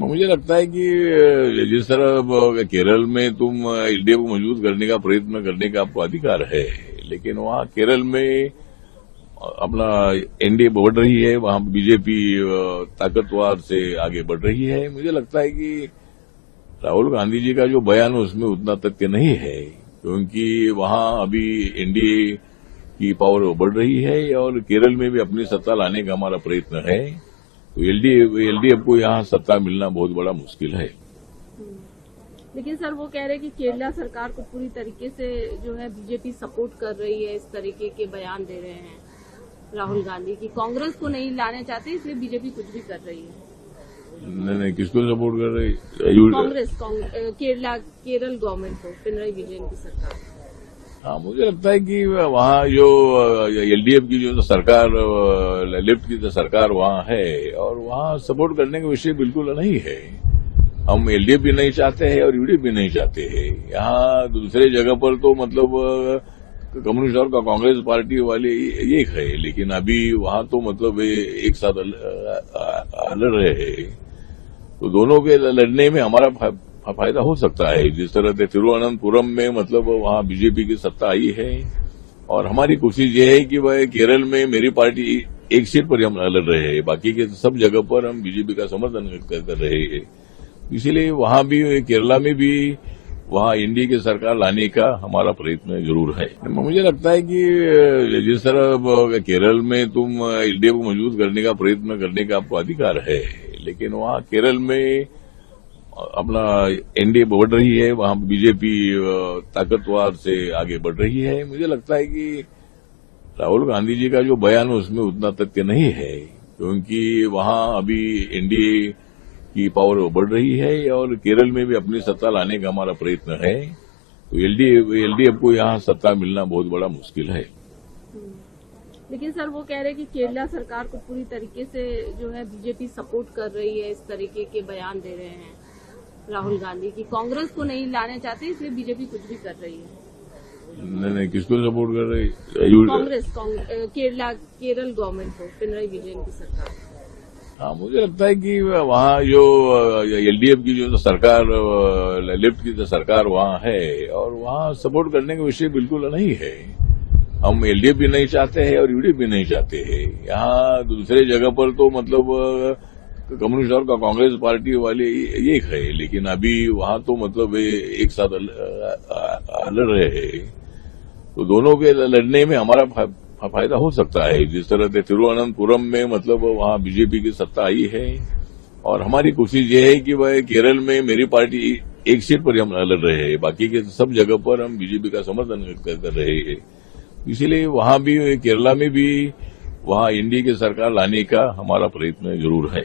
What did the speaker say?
मुझे लगता है कि जिस तरह केरल में तुम एनडीए को मजबूत करने का प्रयत्न करने का आपको अधिकार है, लेकिन वहाँ केरल में अपना एनडीए बढ़ रही है, वहाँ बीजेपी ताकतवर से आगे बढ़ रही है। मुझे लगता है कि राहुल गांधी जी का जो बयान है उसमें उतना तथ्य नहीं है, क्योंकि वहाँ अभी एनडीए की पावर बढ़ रही है और केरल में भी अपनी सत्ता लाने का हमारा प्रयत्न है। तो एलडीएफ को यहाँ सत्ता मिलना बहुत बड़ा मुश्किल है। लेकिन सर वो कह रहे हैं कि केरला सरकार को पूरी तरीके से जो है बीजेपी सपोर्ट कर रही है, इस तरीके के बयान दे रहे हैं राहुल गांधी की। कांग्रेस को नहीं लाना चाहते, इसलिए बीजेपी कुछ भी कर रही है। नहीं, किसको सपोर्ट कर रही है? कांग्रेस केरल गवर्नमेंट को, पिनराई विजयन की सरकार। हाँ, मुझे लगता है कि वहाँ जो एलडीएफ की जो सरकार, लेफ्ट की जो सरकार वहाँ है, और वहाँ सपोर्ट करने का विषय बिल्कुल नहीं है। हम एलडीएफ भी नहीं चाहते हैं और यूडीएफ भी नहीं चाहते हैं। यहाँ दूसरे जगह पर तो मतलब कम्युनिस्ट और कांग्रेस पार्टी वाले एक है, लेकिन अभी वहाँ तो मतलब एक साथ लड़ रहे हैं। तो दोनों के लड़ने में हमारा फायदा हो सकता है। जिस तरह से तिरुवनंतपुरम में मतलब वहाँ बीजेपी की सत्ता आई है, और हमारी कोशिश ये है कि वह केरल में मेरी पार्टी एक सीट पर हम लड़ रहे हैं, बाकी के सब जगह पर हम बीजेपी का समर्थन कर रहे हैं। इसीलिए वहाँ भी, केरला में भी वहाँ एनडीए की सरकार लाने का हमारा प्रयत्न जरूर है। मुझे लगता है कि जिस तरह केरल में तुम एनडीए को मजबूत करने का प्रयत्न करने का आपको अधिकार है, लेकिन वहाँ केरल में अपना एनडीए बढ़ रही है, वहाँ बीजेपी ताकतवर से आगे बढ़ रही है। मुझे लगता है कि राहुल गांधी जी का जो बयान है उसमें उतना तथ्य नहीं है, क्योंकि वहाँ अभी एनडीए की पावर बढ़ रही है और केरल में भी अपनी सत्ता लाने का हमारा प्रयत्न है। तो एलडीएफ को यहाँ सत्ता मिलना बहुत बड़ा मुश्किल है। लेकिन सर वो कह रहे हैं कि केरला सरकार को पूरी तरीके से जो है बीजेपी सपोर्ट कर रही है, इस तरीके के बयान दे रहे हैं राहुल गांधी की। कांग्रेस को नहीं लाना चाहते, इसलिए बीजेपी कुछ भी कर रही है। नहीं, किसको सपोर्ट कर रही है? कांग्रेस केरल गवर्नमेंट को, पिनराई विजयन की सरकार। हाँ, मुझे लगता है कि वहाँ जो एलडीएफ की जो सरकार, लेफ्ट की जो सरकार वहाँ है, और वहाँ सपोर्ट करने का विषय बिल्कुल नहीं है। हम एलडीएफ भी नहीं चाहते हैं और यूडीएफ भी नहीं चाहते हैं। यहाँ दूसरे जगह पर तो मतलब कम्युनिस्ट और कांग्रेस पार्टी वाले एक है, लेकिन अभी वहाँ तो मतलब एक साथ लड़ रहे हैं। तो दोनों के लड़ने में हमारा फायदा हो सकता है। जिस तरह से तिरुवनंतपुरम में मतलब वहाँ बीजेपी की सत्ता आई है, और हमारी कोशिश ये है कि वह केरल में मेरी पार्टी एक सीट पर हम लड़ रहे हैं, बाकी के सब जगह पर हम बीजेपी का समर्थन कर रहे हैं। इसीलिए वहाँ भी, केरला में भी वहाँ एनडीए की सरकार लाने का हमारा प्रयत्न जरूर है।